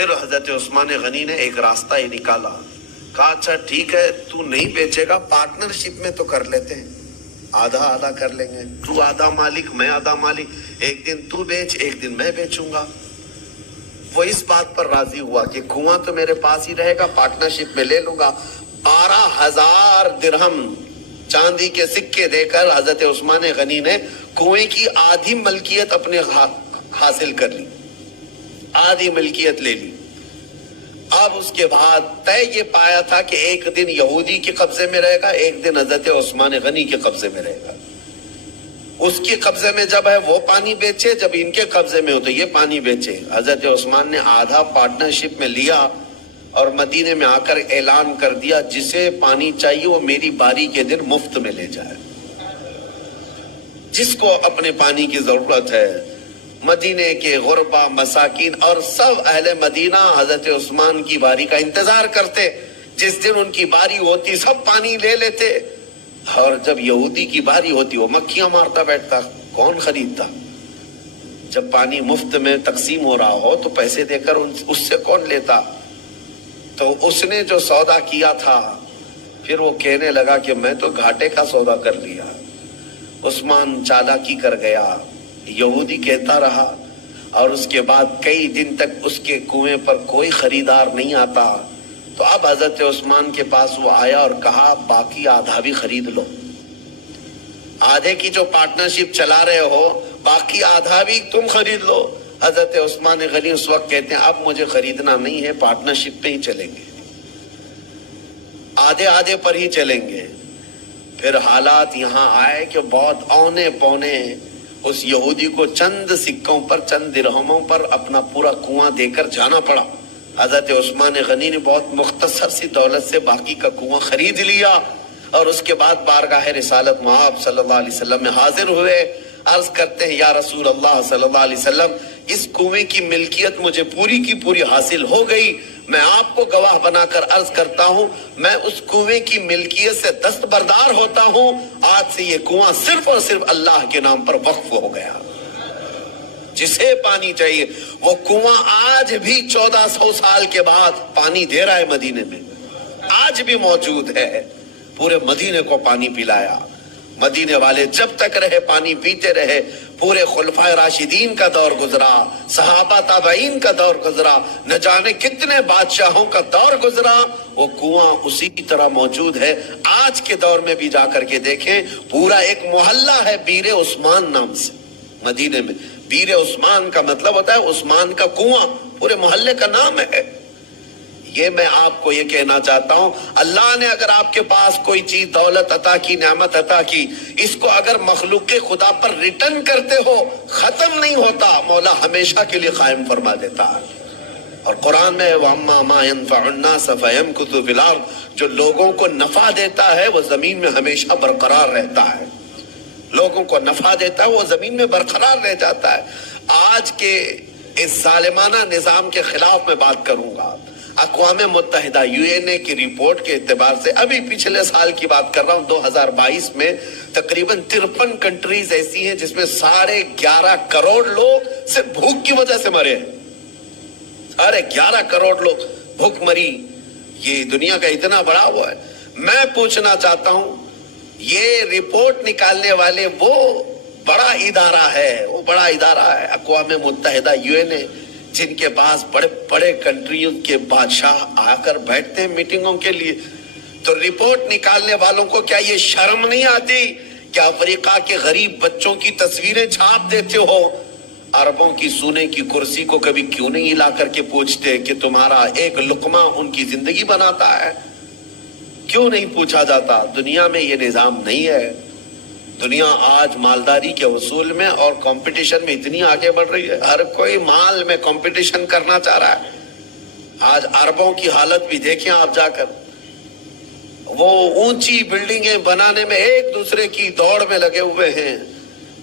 پھر حضرت عثمان غنی نے ایک راستہ ہی نکالا، کہا اچھا ٹھیک ہے تو نہیں بیچے گا، پارٹنرشپ میں تو کر لیتے ہیں، آدھا آدھا کر لیں گے، تو آدھا مالک میں آدھا مالک، ایک دن تو بیچ ایک دن میں بیچوں گا۔ وہ اس بات پر راضی ہوا کہ کنواں تو میرے پاس ہی رہے گا، پارٹنرشپ میں لے لوں گا۔ 12,000 درہم چاندی کے سکے دے کر حضرت عثمان غنی نے کنویں کی آدھی ملکیت اپنے حاصل کر لی، آدھی ملکیت لے لی۔ اب اس کے بعد طے یہ پایا تھا کہ ایک دن یہودی کے قبضے میں رہے گا، ایک دن حضرت عثمان غنی کے قبضے میں رہے گا۔ اس کے قبضے میں جب ہے وہ پانی بیچے، جب ان کے قبضے میں ہو تو یہ پانی بیچے۔ حضرت عثمان نے آدھا پارٹنرشپ میں لیا اور مدینے میں آ کر اعلان کر دیا جسے پانی چاہیے وہ میری باری کے دن مفت میں لے جائے، جس کو اپنے پانی کی ضرورت ہے۔ مدینے کے غربا، مساکین اور سب اہل مدینہ حضرت عثمان کی باری کا انتظار کرتے، جس دن ان کی باری ہوتی سب پانی لے لیتے، اور جب یہودی کی باری ہوتی وہ مکھیاں مارتا بیٹھتا، کون خریدتا؟ جب پانی مفت میں تقسیم ہو رہا ہو تو پیسے دے کر اس سے کون لیتا؟ تو اس نے جو سودا کیا تھا پھر وہ کہنے لگا کہ میں تو گھاٹے کا سودا کر لیا۔ عثمان چالاکی کر گیا، یہودی کہتا رہا، اور اس کے بعد کئی دن تک اس کے کنویں پر کوئی خریدار نہیں آتا۔ تو اب حضرت عثمان کے پاس وہ آیا اور کہا باقی آدھا بھی خرید لو، آدھے کی جو پارٹنرشپ چلا رہے ہو باقی آدھا بھی تم خرید لو۔ حضرت عثمان غنی اس وقت کہتے ہیں اب مجھے خریدنا نہیں ہے، پارٹنرشپ پہ ہی چلیں گے، آدھے آدھے پر ہی چلیں گے۔ پھر حالات یہاں آئے کہ بہت اونے پونے اس یہودی کو چند سکوں پر، چند درہموں پر اپنا پورا کنواں دے کر جانا پڑا۔ حضرت عثمان غنی نے بہت مختصر سی دولت سے باقی کا کنواں خرید لیا، اور اس کے بعد بارگاہ رسالت مآب صلی اللہ علیہ وسلم میں حاضر ہوئے۔ عرض کرتے ہیں یا رسول اللہ صلی اللہ علیہ وسلم، اس کنویں کی ملکیت مجھے پوری کی پوری حاصل ہو گئی، میں آپ کو گواہ بنا کر عرض کرتا ہوں میں اس کنویں کی ملکیت سے دستبردار ہوتا ہوں، آج سے یہ کنواں صرف اور صرف اللہ کے نام پر وقف ہو گیا۔ جسے پانی چاہیے وہ کنواں آج بھی 1400 سال کے بعد پانی دے رہا ہے، مدینے میں آج بھی موجود ہے، پورے مدینے کو پانی پلایا۔ مدینے والے جب تک رہے پانی پیتے رہے، پورے خلفائے راشدین کا دور گزرا، صحابہ تابعین کا دور گزرا، نہ جانے کتنے بادشاہوں کا دور گزرا، وہ کنواں اسی طرح موجود ہے۔ آج کے دور میں بھی جا کر کے دیکھیں، پورا ایک محلہ ہے بیر عثمان نام سے، مدینے میں بیر عثمان کا مطلب ہوتا ہے عثمان کا کنواں، پورے محلے کا نام ہے۔ یہ میں آپ کو یہ کہنا چاہتا ہوں، اللہ نے اگر آپ کے پاس کوئی چیز دولت عطا کی، نعمت عطا کی، اس کو اگر مخلوق خدا پر ریٹرن کرتے ہو ختم نہیں ہوتا، مولا ہمیشہ کے لیے قائم فرما دیتا ہے۔ اور قرآن میں وَأَمَّا مَا يَنْفَعُ النَّاسَ فَيَمْكُثُ فِي الْأَرْضِ، جو لوگوں کو نفع دیتا ہے وہ زمین میں ہمیشہ برقرار رہتا ہے، لوگوں کو نفع دیتا ہے وہ زمین میں برقرار رہ جاتا ہے۔ آج کے اس ظالمانہ نظام کے خلاف میں بات کروں گا۔ اقوام متحدہ UN کی رپورٹ کے اعتبار سے، ابھی پچھلے سال کی بات کر رہا ہوں، 2022 میں تقریباً 53 کنٹریز ایسی ہیں جس میں 11.5 کروڑ لوگ صرف بھوک کی وجہ سے مرے ہیں۔ 11.5 کروڑ لوگ بھوک مری، یہ دنیا کا اتنا بڑا ہوا ہے۔ میں پوچھنا چاہتا ہوں، یہ رپورٹ نکالنے والے وہ بڑا ادارہ ہے، اقوام متحدہ UN، جن کے پاس بڑے بڑے کنٹریوں کے بادشاہ آ کر بیٹھتے ہیں میٹنگوں کے لیے، تو رپورٹ نکالنے والوں کو کیا یہ شرم نہیں آتی کہ افریقہ کے غریب بچوں کی تصویریں چھاپ دیتے ہو؟ عربوں کی سونے کی کرسی کو کبھی کیوں نہیں لا کر کے پوچھتے کہ تمہارا ایک لقمہ ان کی زندگی بناتا ہے؟ کیوں نہیں پوچھا جاتا؟ دنیا میں یہ نظام نہیں ہے۔ دنیا آج مالداری کے حصول میں اور کمپٹیشن میں اتنی آگے بڑھ رہی ہے، ہر کوئی مال میں کمپٹیشن کرنا چاہ رہا ہے۔ آج عربوں کی حالت بھی دیکھیں آپ جا کر، وہ اونچی بلڈنگیں بنانے میں ایک دوسرے کی دوڑ میں لگے ہوئے ہیں،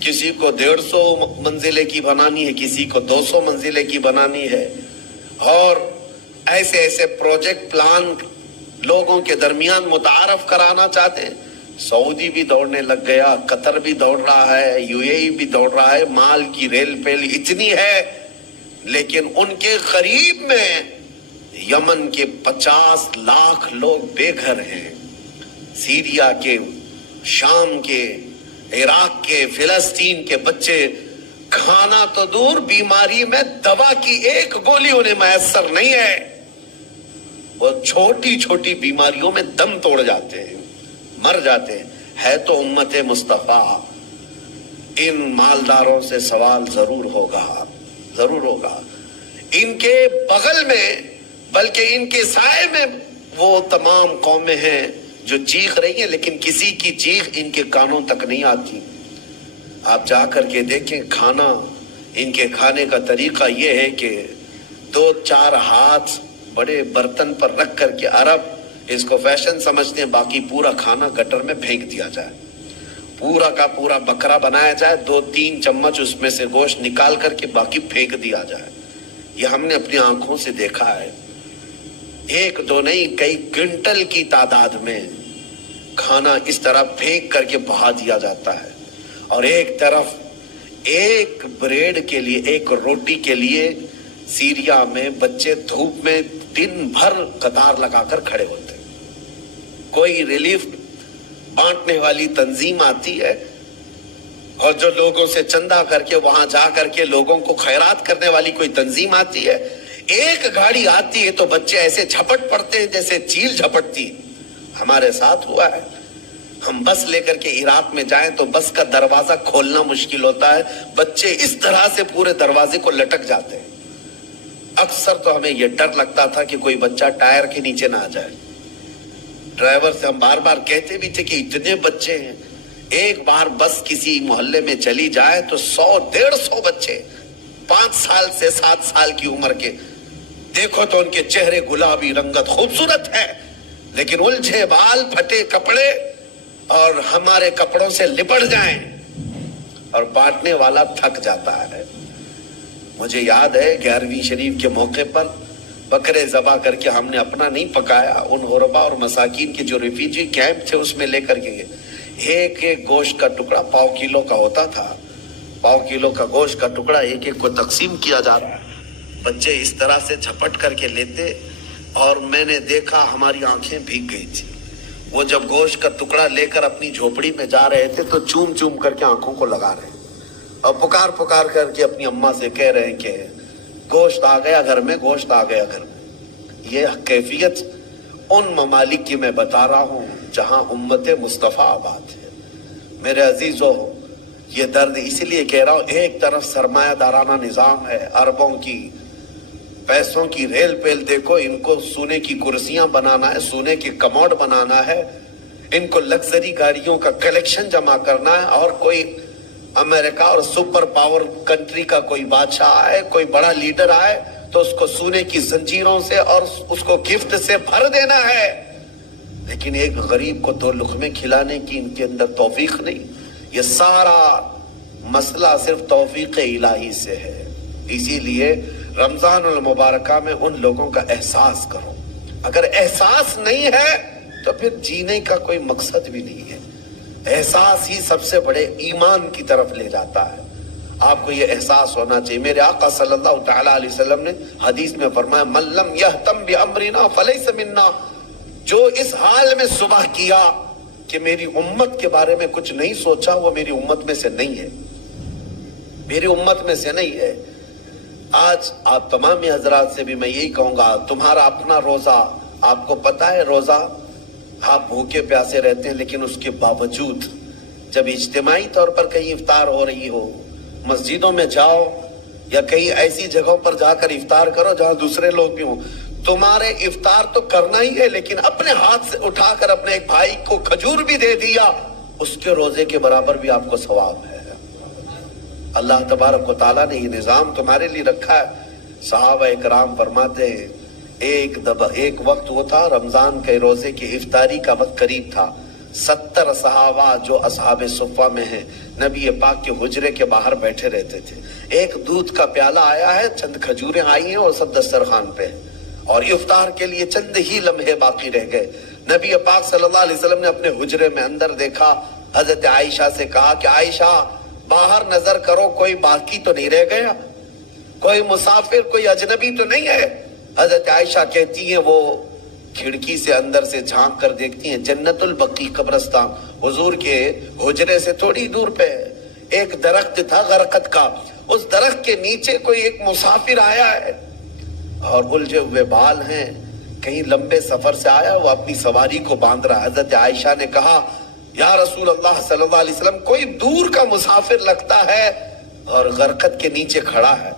کسی کو 150 منزلے کی بنانی ہے، کسی کو 200 منزلے کی بنانی ہے، اور ایسے ایسے پروجیکٹ پلان لوگوں کے درمیان متعارف کرانا چاہتے ہیں۔ سعودی بھی دوڑنے لگ گیا، قطر بھی دوڑ رہا ہے، UAE بھی دوڑ رہا ہے، مال کی ریل پیل اتنی ہے، لیکن ان کے قریب میں یمن کے 50 لاکھ لوگ بے گھر ہیں، سیریا کے، شام کے، عراق کے، فلسطین کے بچے کھانا تو دور، بیماری میں دوا کی ایک گولی انہیں میسر نہیں ہے، وہ چھوٹی چھوٹی بیماریوں میں دم توڑ جاتے ہیں، مر جاتے ہیں۔ ہے تو امت مصطفیٰ، ان مالداروں سے سوال ضرور ہوگا، ضرور ہوگا۔ ان کے بغل میں بلکہ ان کے سائے میں وہ تمام قومیں ہیں جو چیخ رہی ہیں، لیکن کسی کی چیخ ان کے کانوں تک نہیں آتی۔ آپ جا کر کے دیکھیں، کھانا ان کے کھانے کا طریقہ یہ ہے کہ 2-4 ہاتھ بڑے برتن پر رکھ کر کے عرب اس کو فیشن سمجھتے ہیں، باقی پورا کھانا گٹر میں پھینک دیا جائے، پورا کا پورا بکرا بنایا جائے، 2-3 چمچ اس میں سے گوشت نکال کر کے باقی پھینک دیا جائے۔ یہ ہم نے اپنی آنکھوں سے دیکھا ہے، 1-2 نہیں، کئی کنٹل کی تعداد میں کھانا اس طرح پھینک کر کے بہا دیا جاتا ہے، اور ایک طرف ایک بریڈ کے لیے، ایک روٹی کے لیے سیریا میں بچے دھوپ میں دن بھر قطار لگا کر کھڑے ہوتے ہیں۔ کوئی ریلیف بانٹنے والی تنظیم آتی ہے، اور جو لوگوں سے چندہ کر کے وہاں جا کر کے لوگوں کو خیرات کرنے والی کوئی تنظیم آتی ہے، ایک گاڑی آتی ہے تو بچے ایسے جھپٹ پڑتے ہیں جیسے چیل جھپٹتی۔ ہمارے ساتھ ہوا ہے، ہم بس لے کر کے عراق میں جائیں تو بس کا دروازہ کھولنا مشکل ہوتا ہے، بچے اس طرح سے پورے دروازے کو لٹک جاتے ہیں۔ اکثر تو ہمیں یہ ڈر لگتا تھا کہ کوئی بچہ ٹائر کے نیچے نہ آ جائے۔ ڈرائیور سے ہم بار بار کہتے بھی تھے کہ اتنے بچے ہیں، ایک بار بس کسی محلے میں چلی جائے تو 100-150 بچے 5 سال سے 7 سال کی عمر کے، دیکھو تو ان کے چہرے گلابی رنگت خوبصورت ہے، لیکن الجھے بال، پھٹے کپڑے، اور ہمارے کپڑوں سے لپٹ جائیں، اور بانٹنے والا تھک جاتا ہے۔ مجھے یاد ہے 11ویں شریف کے موقع پر بکرے ذبح کر کے ہم نے اپنا نہیں پکایا، ان غربا اور مساکین کے جو ریفیوجی کیمپ تھے اس میں لے کر کے ایک ایک گوشت کا ٹکڑا 1.25 کلو کا ہوتا تھا، 1.25 کلو کا گوشت کا ٹکڑا ایک ایک کو تقسیم کیا جا رہا ہے، بچے اس طرح سے جھپٹ کر کے لیتے، اور میں نے دیکھا ہماری آنکھیں بھیگ گئی تھی۔ وہ جب گوشت کا ٹکڑا لے کر اپنی جھوپڑی میں جا رہے تھے تو چوم چوم کر کے آنکھوں کو لگا رہے ہیں، اور پکار پکار کر کے اپنی اماں سے کہہ رہے ہیں کہ گوشت آ گیا گھر میں، گوشت آ گیا گھر میں۔ یہ کیفیت ان ممالک کی میں بتا رہا ہوں جہاں امت مصطفیٰ آباد ہے۔ میرے عزیزو، یہ درد اس لیے کہہ رہا ہوں، ایک طرف سرمایہ دارانہ نظام ہے، اربوں کی پیسوں کی ریل پیل، دیکھو ان کو سونے کی کرسیاں بنانا ہے، سونے کی کموڈ بنانا ہے، ان کو لگژری گاڑیوں کا کلیکشن جمع کرنا ہے، اور کوئی امریکہ اور سپر پاور کنٹری کا کوئی بادشاہ آئے، کوئی بڑا لیڈر آئے تو اس کو سونے کی زنجیروں سے اور اس کو گفٹ سے بھر دینا ہے، لیکن ایک غریب کو 2 لقمے کھلانے کی ان کے اندر توفیق نہیں۔ یہ سارا مسئلہ صرف توفیق الہی سے ہے۔ اسی لیے رمضان المبارکہ میں ان لوگوں کا احساس کرو، اگر احساس نہیں ہے تو پھر جینے کا کوئی مقصد بھی نہیں ہے۔ احساس ہی سب سے بڑے ایمان کی طرف لے جاتا ہے۔ آپ کو یہ احساس ہونا چاہیے۔ میرے آقا صلی اللہ تعالیٰ علیہ وسلم نے حدیث میں فرمایا، من لم یہتم بامرنا فلیس منا، جو اس حال میں صبح کیا کہ میری امت کے بارے میں کچھ نہیں سوچا، وہ میری امت میں سے نہیں ہے، میری امت میں سے نہیں ہے۔ آج آپ تمام حضرات سے بھی میں یہی کہوں گا، تمہارا اپنا روزہ، آپ کو پتا ہے روزہ آپ بھوکے پیاسے رہتے ہیں، لیکن اس کے باوجود جب اجتماعی طور پر کہیں افطار ہو رہی ہو، مسجدوں میں جاؤ یا کہیں ایسی جگہوں پر جا کر افطار کرو جہاں دوسرے لوگ بھی ہوں، تمہارے افطار تو کرنا ہی ہے، لیکن اپنے ہاتھ سے اٹھا کر اپنے ایک بھائی کو کھجور بھی دے دیا، اس کے روزے کے برابر بھی آپ کو ثواب ہے۔ اللہ تبارک و تعالیٰ نے یہ نظام تمہارے لیے رکھا ہے۔ صحابہ اکرام فرماتے ہیں، ایک وقت وہ تھا رمضان کے روزے کی افطاری کا وقت قریب تھا، 70 صحابہ جو اصحاب صفہ میں ہیں نبی پاک کے حجرے کے باہر بیٹھے رہتے تھے۔ ایک دودھ کا پیالہ آیا ہے، چند کھجوریں آئی ہیں اور سب دسترخوان پہ، اور افطار کے لیے چند ہی لمحے باقی رہ گئے۔ نبی پاک صلی اللہ علیہ وسلم نے اپنے حجرے میں اندر دیکھا، حضرت عائشہ سے کہا کہ عائشہ باہر نظر کرو کوئی باقی تو نہیں رہ گیا۔ کوئی مسافر کوئی اجنبی تو نہیں ہے. حضرت عائشہ کہتی ہیں وہ کھڑکی سے اندر سے جھانک کر دیکھتی ہیں جنت البقیع قبرستان حضور کے حجرے سے تھوڑی دور پہ ایک درخت تھا غرقد کا. اس درخت کے نیچے کوئی ایک مسافر آیا ہے اور الجھے ہوئے بال ہیں, کہیں لمبے سفر سے آیا, وہ اپنی سواری کو باندھ رہا. حضرت عائشہ نے کہا یا رسول اللہ صلی اللہ علیہ وسلم, کوئی دور کا مسافر لگتا ہے اور غرقد کے نیچے کھڑا ہے.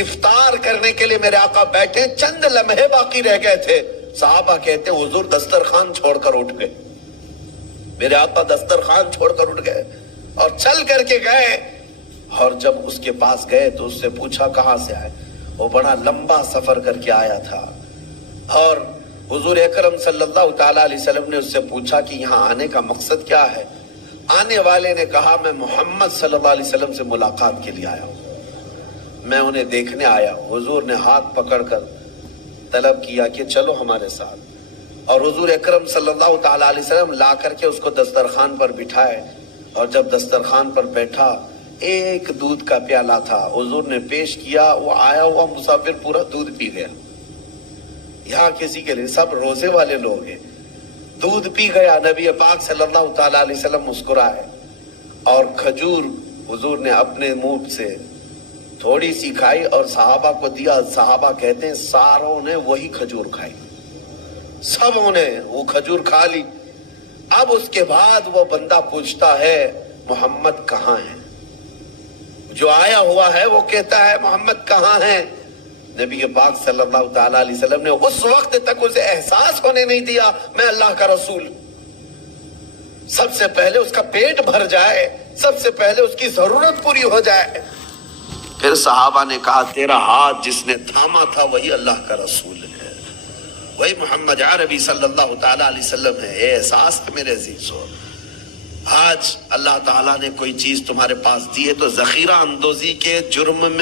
افطار کرنے کے لیے میرے آقا بیٹھے, چند لمحے باقی رہ گئے تھے. صحابہ کہتے ہیں حضور دسترخوان چھوڑ کر اٹھ گئے. میرے آقا دسترخوان چھوڑ کر اٹھ گئے اور چل کر کے گئے. اور جب اس کے پاس گئے تو اس سے پوچھا کہاں سے آئے. وہ بڑا لمبا سفر کر کے آیا تھا. اور حضور اکرم صلی اللہ تعالی علیہ وسلم نے اس سے پوچھا کہ یہاں آنے کا مقصد کیا ہے. آنے والے نے کہا میں محمد صلی اللہ علیہ وسلم سے ملاقات کے لیے آیا ہوں, میں انہیں دیکھنے آیا ہوں. حضور نے ہاتھ پکڑ کر طلب کیا کہ چلو ہمارے ساتھ, اور حضور اکرم صلی اللہ تعالی علیہ وسلم لا کر کے اس کو دسترخوان پر بٹھائے. اور جب دسترخوان پر بیٹھا ایک دودھ کا پیالہ تھا, حضور نے پیش کیا. وہ آیا ہوا مسافر پورا دودھ پی گیا. یہاں کسی کے لیے سب روزے والے لوگ ہیں, دودھ پی گیا. نبی پاک صلی اللہ تعالی علیہ وسلم مسکرائے اور کھجور حضور نے اپنے منہ سے تھوڑی سی کھائی اور صحابہ کو دیا. صحابہ کہتے ہیں ساروں نے وہی کھجور کھائی, سبوں نے وہ کھجور کھا لی. اب اس کے بعد وہ بندہ پوچھتا ہے محمد کہاں ہے. جو آیا ہوا ہے وہ کہتا ہے محمد کہاں ہے. نبی پاک صلی اللہ تعالی علیہ وسلم نے اس وقت تک اسے احساس ہونے نہیں دیا میں اللہ کا رسول. سب سے پہلے اس کا پیٹ بھر جائے, سب سے پہلے اس کی ضرورت پوری ہو جائے. پھر صحابہ نے کہا تیرا ہاتھ جس نے تھاما تھا وہی اللہ کا رسول ہے, وہی محمد عربی صلی اللہ تعالی علیہ وسلم ہے. اے احساس ہے میرے عزیزو, آج اللہ تعالیٰ نے کوئی چیز تمہارے پاس دی ہے تو ذخیرہ اندوزی کے جرم میں